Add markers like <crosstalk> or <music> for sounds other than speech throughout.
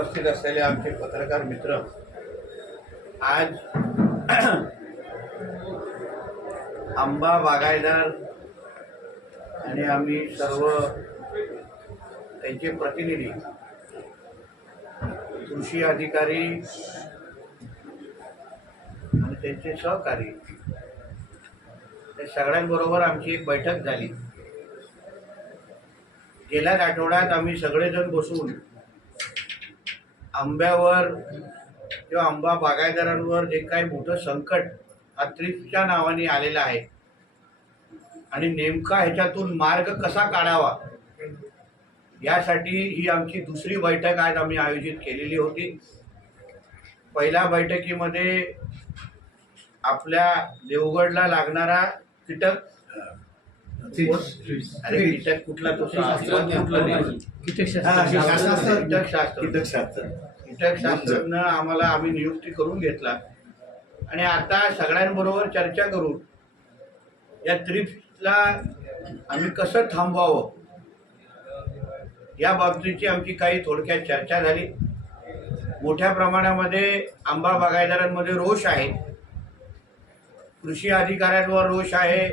उपस्थित असलेले आमचे पत्रकार मित्र आज आंबा बागायदार आणि आम्ही सर्व त्यांचे प्रतिनिधी कृषी अधिकारी आणि त्यांचे सहकारी त्या सगळ्यांबरोबर आमची एक बैठक झाली. गेल्याच आठवड्यात आम्ही सगळेजण बसून आंब्यावर किंवा आंबा बागायतदारांवर जे काही मोठं संकट अत्रितच्या नावाने आलेलं आहे. आणि नेमका ह्याच्यातून मार्ग कसा काढावा? यासाठी ही आमची दुसरी बैठक आज आम्ही आयोजित केलेली होती. पहिल्या बैठकीमध्ये आपल्या देवगडला लागणारा कीटक अरे कीटक कुठला तो कुठला ते? कीटकशास्त्र कीटकशास्त्र कीटकशास्त्रज्ञ आम्हाला आम्ही नियुक्ती करून घेतला. आणि आता सगळ्यांबरोबर चर्चा करून या त्रिप्सला आम्ही कसं थांबवावं? या बाबतीची आमची काही थोडक्यात चर्चा झाली. मोठ्या प्रमाणामध्ये आंबा बागायतदारांमध्ये रोष आहे. कृषी अधिकाऱ्यांवर रोष आहे.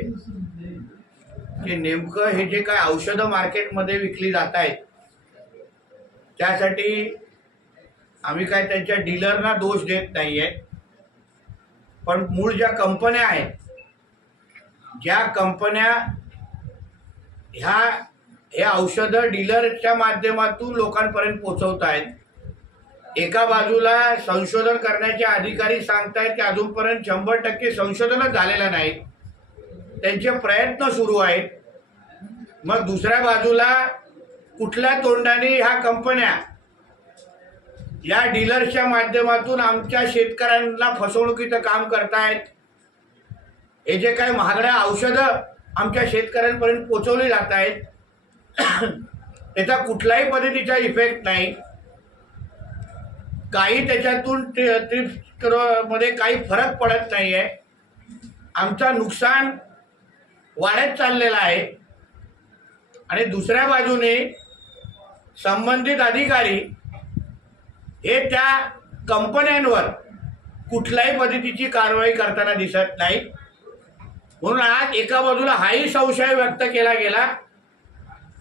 की नेमकं हे जे काय औषधं मार्केटमध्ये विकली जात आहेत त्यासाठी आम्ही काय त्यांच्या डीलरना दोष देत नाही आहे पण मूळ ज्या कंपन्या आहेत ज्या कंपन्या ह्या हे औषधं डीलरच्या माध्यमातून लोकांपर्यंत पोहोचवत आहेत एका बाजूला संशोधन करण्याचे अधिकारी सांगतायत की अजूनपर्यंत शंभर टक्के संशोधनच झालेलं नाही त्यांचे प्रयत्न सुरू आहेत. मग दुसऱ्या बाजूला कुठल्या तोंडाने ह्या कंपन्या या डीलर्सच्या माध्यमातून आमच्या शेतकऱ्यांना फसवणुकीचं काम करतायत? हे जे काही महागड्या औषधं आमच्या शेतकऱ्यांपर्यंत पोचवली जात आहेत त्याचा कुठल्याही पद्धतीचा इफेक्ट नाही. काही त्याच्यातून ट्रिप्समध्ये काही फरक पडत नाही आहे आमचं नुकसान वाढत चाललेला आहे. आणि दुसऱ्या बाजूने संबंधित अधिकारी हे त्या कंपन्यांवर कुठल्याही पद्धतीची कारवाई करताना दिसत नाही म्हणून आज एका बाजूला हाही संशय व्यक्त केला गेला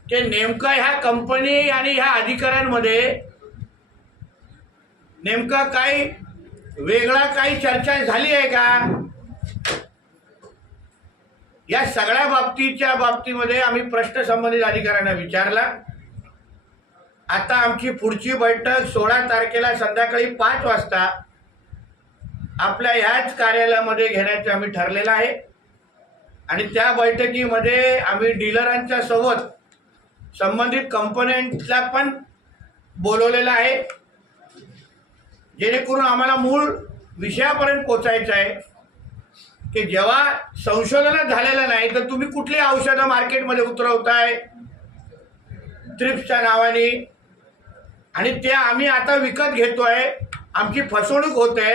की नेमकं ह्या कंपनी आणि ह्या अधिकाऱ्यांमध्ये नेमकं काही वेगळा काही चर्चा झाली आहे का? या सगळ्या बाबतीच्या बाबतीमध्ये आम्ही प्रश्न संबंधित अधिकाऱ्यांना विचारला. आता आमची पुढची बैठक सोळा तारखेला संध्याकाळी पाच वाजता आपल्या ह्याच कार्यालयामध्ये घेण्याचं आम्ही ठरलेलं आहे. आणि त्या बैठकीमध्ये आम्ही डीलरांच्या सोबत संबंधित कंपन्यांना पण बोलवलेलं आहे. जेणेकरून आम्हाला मूळ विषयापर्यंत पोचायचं आहे. की जेव्हा संशोधनच झालेलं नाही तर तुम्ही कुठली औषधं मार्केटमध्ये उतरवताय? ट्रिप्सच्या नावाने. आणि ते आम्ही आता विकत घेतोय आमची फसवणूक होते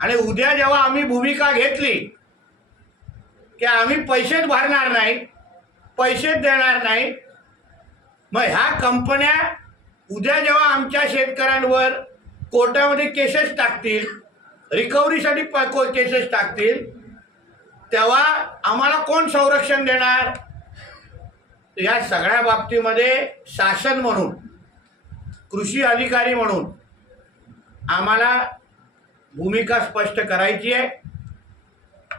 आणि उद्या जेव्हा आम्ही भूमिका घेतली की आम्ही पैसेच भरणार नाही पैसेच देणार नाही मग ह्या कंपन्या उद्या जेव्हा आमच्या शेतकऱ्यांवर कोर्टामध्ये केसेस टाकतील रिकव्हरीसाठी केसेस टाकतील तेव्हा आम्हाला कोण संरक्षण देणार? या सगळ्या बाबतीमध्ये शासन म्हणून कृषी अधिकारी म्हणून आम्हाला भूमिका स्पष्ट करायची आहे.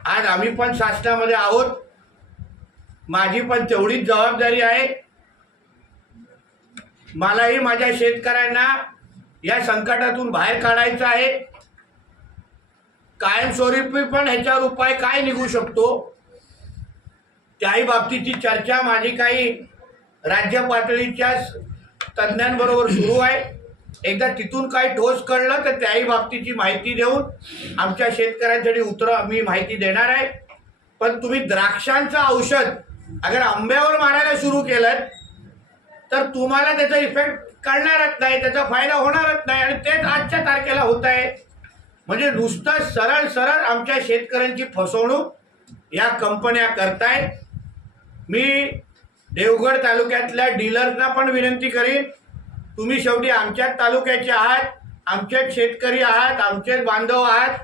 आज आम्ही पण शासनामध्ये आहोत. माझी पण तेवढीच जबाबदारी आहे. मलाही माझ्या शेतकऱ्यांना या संकटातून बाहेर काढायचं आहे. कायमस्वरूपी पण ह्याच्यावर उपाय काय निघू शकतो? त्याही बाबतीची चर्चा माझी काही राज्य पातळीच्या तज्ज्ञांबरोबर सुरू आहे. एकदा तिथून काही ठोस कळलं तर त्याही बाबतीची माहिती देऊन आमच्या शेतकऱ्यांसाठी उत्तरं मी माहिती देणार आहे. पण तुम्ही द्राक्षांचं औषध अगर आंब्यावर मारायला सुरू केलं तर तुम्हाला त्याचा इफेक्ट कळणारच नाही त्याचा फायदा होणारच नाही आणि तेच आजच्या तारखेला होत आहे. म्हणजे नुसतं सरळ सरळ आमच्या शेतकऱ्यांची फसवणूक या कंपन्या करतायत मी देवगड तालुक्यातल्या डीलरना पण विनंती करीन तुम्ही शेवटी आमच्याच तालुक्याचे आहात आमचेच शेतकरी आहात आमचेच बांधव आहात.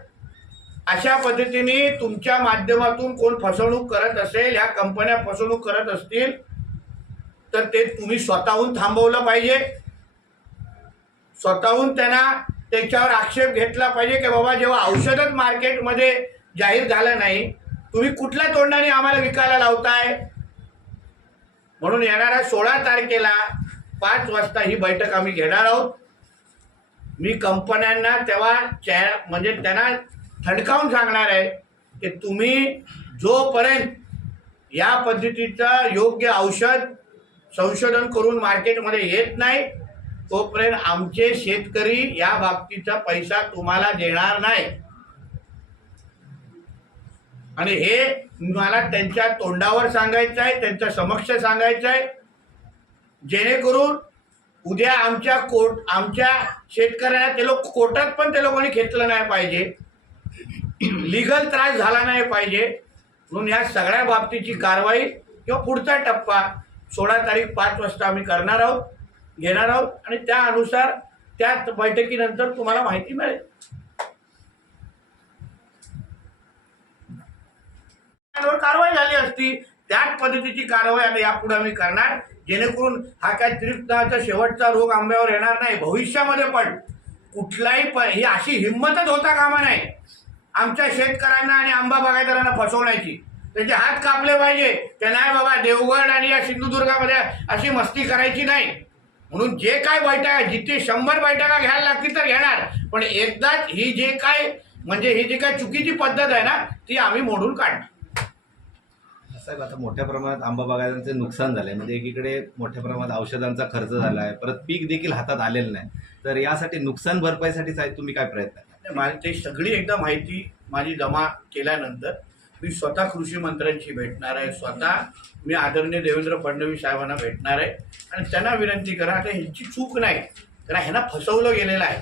अशा पद्धतीने तुमच्या माध्यमातून कोण फसवणूक करत असेल ह्या कंपन्या फसवणूक करत असतील तर ते तुम्ही स्वतःहून थांबवलं पाहिजे. स्वतःहून त्यांना त्याच्यावर आक्षेप घेतला पाहिजे की बाबा जेव्हा औषधच मार्केटमध्ये जाहीर झालं नाही तुम्ही कुठल्या तोंडाने आम्हाला विकायला लावताय? म्हणून येणाऱ्या सोळा तारखेला पाच वाजता ही बैठक आम्ही घेणार आहोत. मी कंपन्यांना तेव्हा चॅ म्हणजे त्यांना थडकावून सांगणार आहे की तुम्ही जोपर्यंत या पद्धतीचं योग्य औषध संशोधन करून मार्केटमध्ये येत नाही तोपर्यंत आमचे शेतकरी या बाबतीचा पैसा तुम्हाला देणार नाही. आणि हे मला त्यांच्या तोंडावर सांगायचं आहे त्यांच्या समक्ष सांगायचं आहे. जेणेकरून उद्या आमच्या कोर्ट आमच्या शेतकऱ्यांना ते लोक कोर्टात पण ते लोकांनी खेचलं नाही पाहिजे. लिगल त्रास झाला नाही पाहिजे. म्हणून या सगळ्या बाबतीची कारवाई किंवा पुढचा टप्पा सोळा तारीख पाच वाजता आम्ही करणार आहोत. घेणार आहोत आणि त्या अनुसार त्या बैठकीनंतर तुम्हाला माहिती मिळेल. त्यावर कारवाई झाली असती त्याच पद्धतीची कारवाई आता यापुढे आम्ही करणार. जेणेकरून हा काय त्रिप्ताचा शेवटचा रोग आंब्यावर येणार नाही भविष्यामध्ये पण कुठलाही पण ही अशी हिंमतच होता कामा नाही. आमच्या शेतकऱ्यांना आणि आंबा बागायतदारांना फसवण्याची. त्यांचे हात कापले पाहिजे. ते नाही बाबा देवगड आणि या सिंधुदुर्गामध्ये अशी मस्ती करायची नाही. म्हणून जे काय बैठका जिथे शंभर बैठका घ्यायला लागतील तर घेणार. पण एकदाच ही जे काय म्हणजे ही जी काय चुकीची पद्धत आहे ना ती आम्ही मोडून काढणार. साहेब आता मोठ्या प्रमाणात आंबा बागायतांचे नुकसान झालंय. म्हणजे एकीकडे मोठ्या प्रमाणात औषधांचा खर्च झाला आहे परत पीक देखील हातात आलेलं नाही. तर यासाठी नुकसान भरपाईसाठी साहेब तुम्ही काय प्रयत्न? मला ते सगळी एकदा माहिती माझी जमा केल्यानंतर मी स्वतः कृषी मंत्र्यांशी भेटणार आहे स्वतः मी आदरणीय देवेंद्र फडणवीस साहेबांना भेटणार आहे. आणि त्यांना विनंती करा आता ह्यांची चूक नाही. कारण ह्यांना फसवलं गेलेलं आहे.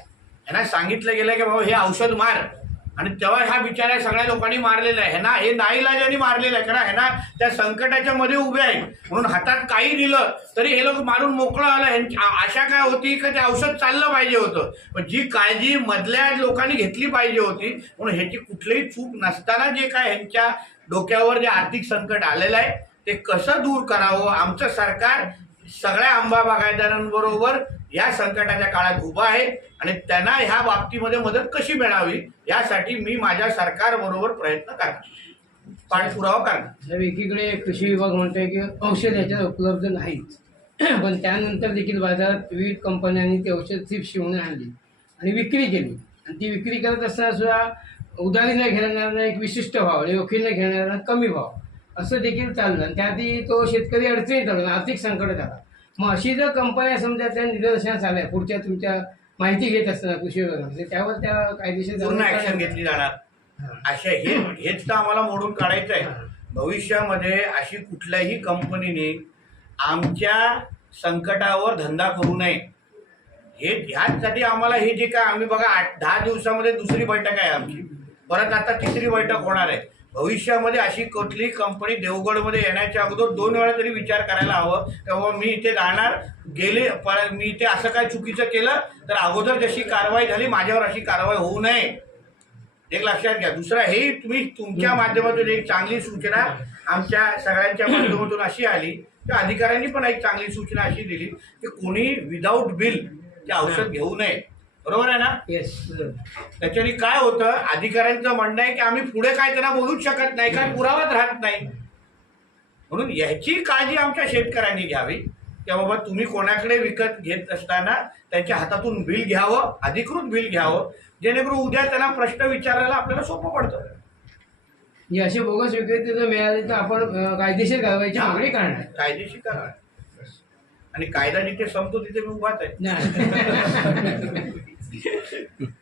ह्यांना सांगितलं गेलं की बाबा हे औषध मार. आणि तेव्हा ह्या बिचाऱ्या सगळ्या लोकांनी मारलेला आहे. ना हे नाईलाजाने मारलेलं आहे. कारण ना त्या संकटाच्या मध्ये उभे आहेत. म्हणून हातात काही दिलं तरी हे लोक मारून मोकळं आलं. ह्यांची आशा काय होती? का ते औषध चाललं पाहिजे होतं? पण जी काळजी मधल्या लोकांनी घेतली पाहिजे होती म्हणून ह्याची कुठलीही चूक नसताना जे काय ह्यांच्या डोक्यावर जे आर्थिक संकट आलेलं आहे ते कसं दूर करावं? आमचं सरकार सगळ्या आंबा बागायतदारांबरोबर या संकटाच्या काळात उभं आहे आणि त्यांना ह्या बाबतीमध्ये मदत कशी मिळावी यासाठी मी माझ्या सरकारबरोबर प्रयत्न करणार पाठपुरावा करणार साहेब एकीकडे कृषी विभाग म्हणतोय की औषध याच्यात उपलब्ध नाहीत. <clears throat> पण त्यानंतर देखील बाजारात विविध कंपन्यांनी ते औषध चिप शिवून आणली आणि विक्री केली. आणि ती विक्री करत असताना सुद्धा उधारीने घेणाऱ्यांना एक विशिष्ट भाव आणि ओखीनं घेणाऱ्यांना कमी भाव असं देखील चाललं. आणि त्याआधी तो शेतकरी अडचणीत आला आर्थिक संकटात आला. मग अशी जर कंपन्या समजा त्या निदर्शनास आल्या पुढच्या तुमच्या माहिती घेत असताना कृषी विभागामध्ये त्यावर त्या कायदेशीर पूर्ण ऍक्शन घेतली जाणार. अशा हे हेच तर आम्हाला मोडून काढायचं आहे. भविष्यामध्ये अशी कुठल्याही कंपनीने आमच्या संकटावर धंदा करू नये. हे ह्याचसाठी आम्हाला हे जे काय आम्ही बघा आठ दहा दिवसामध्ये दुसरी बैठक आहे आमची. परत आता तिसरी बैठक होणार आहे. भविष्यामध्ये अशी कुठली कंपनी देवगडमध्ये येण्याच्या अगोदर दोन वेळा तरी विचार करायला हवं. तेव्हा मी इथे राहणार गेले पर मी इथे असं काय चुकीचं केलं तर अगोदर जशी कारवाई झाली माझ्यावर अशी कारवाई होऊ नये. एक लक्षात घ्या. दुसरा हे तुम्ही तुमच्या माध्यमातून एक चांगली सूचना आमच्या सगळ्यांच्या माध्यमातून अशी आली. की अधिकाऱ्यांनी पण एक चांगली सूचना अशी दिली की कोणी विदाऊट बिल ते औषध घेऊ नये. बरोबर आहे ना? येस त्याच्याने काय होतं अधिकाऱ्यांचं म्हणणं आहे की आम्ही पुढे काय त्यांना बोलूच शकत नाही काय पुरावाच राहत नाही. म्हणून याची काळजी आमच्या शेतकऱ्यांनी घ्यावी. की बाबा तुम्ही कोणाकडे विकत घेत असताना त्यांच्या हातातून बिल घ्यावं अधिकृत बिल घ्यावं जेणेकरून उद्या त्यांना प्रश्न विचारायला आपल्याला सोपं पडतं. हे असे बोगस विक्रेते जर मिळाले तर आपण कायदेशीर कारवाईची मागणी करणार. कायदेशीर करा आणि कायदा जिथे संपतो तिथे मी उभाच आहे. 嘿嘿。